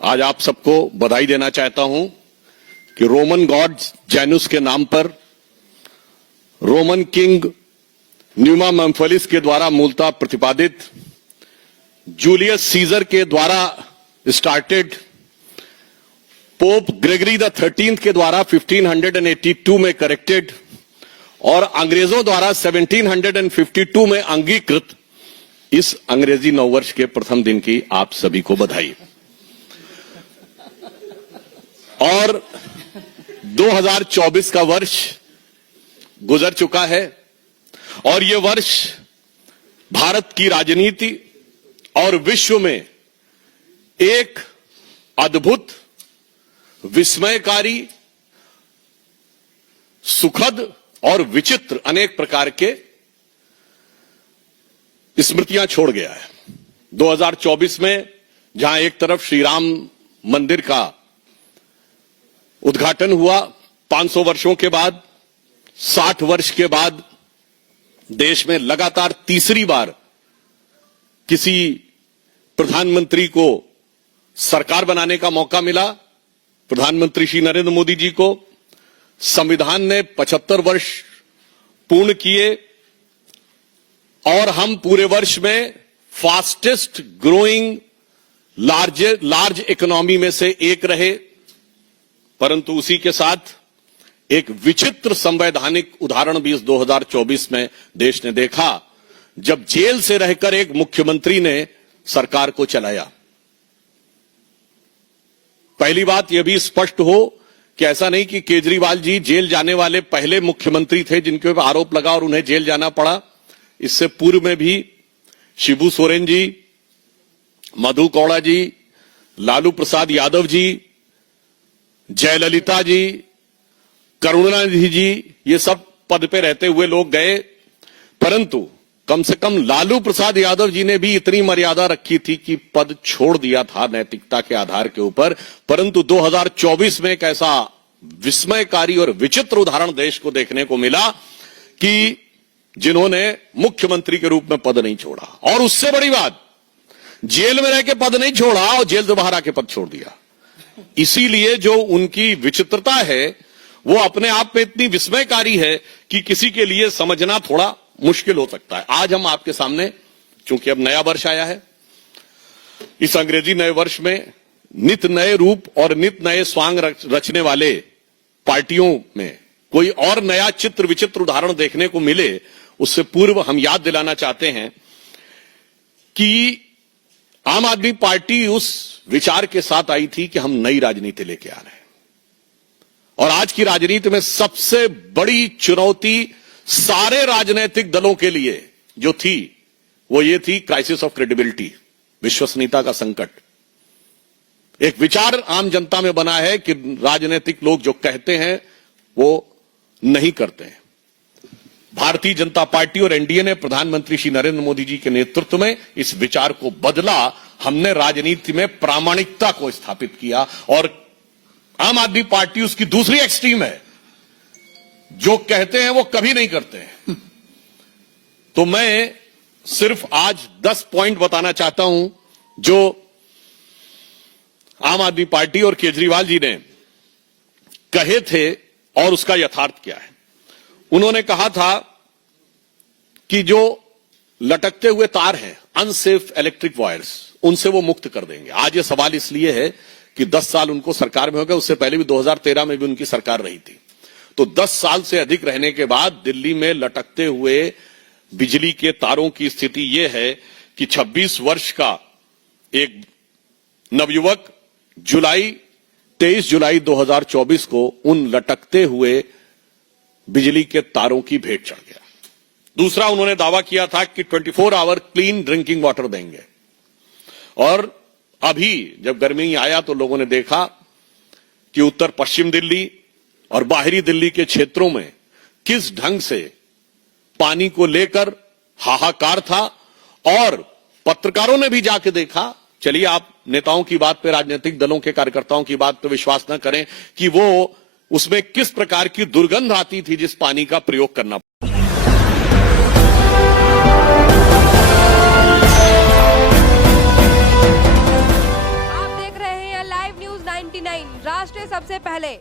आज आप सबको बधाई देना चाहता हूं कि रोमन गॉड जैनुस के नाम पर रोमन किंग न्यूमा मेम्फिलिस के द्वारा मूलतः प्रतिपादित, जूलियस सीजर के द्वारा started, pope Gregory the 13th के द्वारा 1582 में करेक्टेड और अंग्रेजों द्वारा 1752 में अंगीकृत इस अंग्रेजी नववर्ष के प्रथम दिन की आप सभी को बधाई। और 2024 का वर्ष गुजर चुका है और यह वर्ष भारत की राजनीति और विश्व में एक अद्भुत, विस्मयकारी, सुखद और विचित्र अनेक प्रकार के स्मृतियां छोड़ गया है। 2024 में जहां एक तरफ श्री राम मंदिर का उद्घाटन हुआ 500 वर्षों के बाद, 60 वर्ष के बाद देश में लगातार तीसरी बार किसी प्रधानमंत्री को सरकार बनाने का मौका मिला। प्रधानमंत्री श्री नरेंद्र मोदी जी को संविधान ने 75 वर्ष पूर्ण किए और हम पूरे वर्ष में फास्टेस्ट ग्रोइंग लार्ज इकोनॉमी में से एक रहे। परंतु उसी के साथ एक विचित्र संवैधानिक उदाहरण भी इस 2024 में देश ने देखा, जब जेल से रहकर एक मुख्यमंत्री ने सरकार को चलाया। पहली बात यह भी स्पष्ट हो कि ऐसा नहीं कि केजरीवाल जी जेल जाने वाले पहले मुख्यमंत्री थे जिनके ऊपर आरोप लगा और उन्हें जेल जाना पड़ा। इससे पूर्व में भी शिबू सोरेन जी, मधु कौड़ा जी, लालू प्रसाद यादव जी, जयललिता जी, करुणानिधि जी, ये सब पद पे रहते हुए लोग गए। परंतु कम से कम लालू प्रसाद यादव जी ने भी इतनी मर्यादा रखी थी कि पद छोड़ दिया था नैतिकता के आधार के ऊपर। परंतु 2024 में एक ऐसा विस्मयकारी और विचित्र उदाहरण देश को देखने को मिला कि जिन्होंने मुख्यमंत्री के रूप में पद नहीं छोड़ा, और उससे बड़ी बात, जेल में रह के पद नहीं छोड़ा और जेल से बाहर आके पद छोड़ दिया। इसीलिए जो उनकी विचित्रता है वो अपने आप में इतनी विस्मयकारी है कि किसी के लिए समझना थोड़ा मुश्किल हो सकता है। आज हम आपके सामने, चूंकि अब नया वर्ष आया है, इस अंग्रेजी नए वर्ष में नित नए रूप और नित नए स्वांग रचने वाले पार्टियों में कोई और नया चित्र विचित्र उदाहरण देखने को मिले, उससे पूर्व हम याद दिलाना चाहते हैं कि आम आदमी पार्टी उस विचार के साथ आई थी कि हम नई राजनीति लेके आ रहे हैं। और आज की राजनीति में सबसे बड़ी चुनौती सारे राजनीतिक दलों के लिए जो थी वो ये थी क्राइसिस ऑफ क्रेडिबिलिटी, विश्वसनीयता का संकट। एक विचार आम जनता में बना है कि राजनीतिक लोग जो कहते हैं वो नहीं करते हैं। भारतीय जनता पार्टी और एनडीए ने प्रधानमंत्री श्री नरेंद्र मोदी जी के नेतृत्व में इस विचार को बदला। हमने राजनीति में प्रामाणिकता को स्थापित किया और आम आदमी पार्टी उसकी दूसरी एक्सट्रीम है, जो कहते हैं वो कभी नहीं करते हैं। तो मैं सिर्फ आज 10 पॉइंट बताना चाहता हूं जो आम आदमी पार्टी और केजरीवाल जी ने कहे थे और उसका यथार्थ क्या है। उन्होंने कहा था कि जो लटकते हुए तार हैं, अनसेफ इलेक्ट्रिक वायर्स, उनसे वो मुक्त कर देंगे। आज ये सवाल इसलिए है कि 10 साल उनको सरकार में हो गए, उससे पहले भी 2013 में भी उनकी सरकार रही थी। तो 10 साल से अधिक रहने के बाद दिल्ली में लटकते हुए बिजली के तारों की स्थिति यह है कि 26 वर्ष का एक नवयुवक 23 जुलाई 2024 को उन लटकते हुए बिजली के तारों की भेंट चढ़ गया। दूसरा, उन्होंने दावा किया था कि 24 आवर क्लीन ड्रिंकिंग वाटर देंगे। और अभी जब गर्मी आया तो लोगों ने देखा कि उत्तर पश्चिम दिल्ली और बाहरी दिल्ली के क्षेत्रों में किस ढंग से पानी को लेकर हाहाकार था। और पत्रकारों ने भी जाके देखा। चलिए, आप नेताओं की बात पे, राजनीतिक दलों के कार्यकर्ताओं की बात पे विश्वास न करें कि वो उसमें किस प्रकार की दुर्गंध आती थी जिस पानी का प्रयोग करना। 99 राष्ट्र सबसे पहले।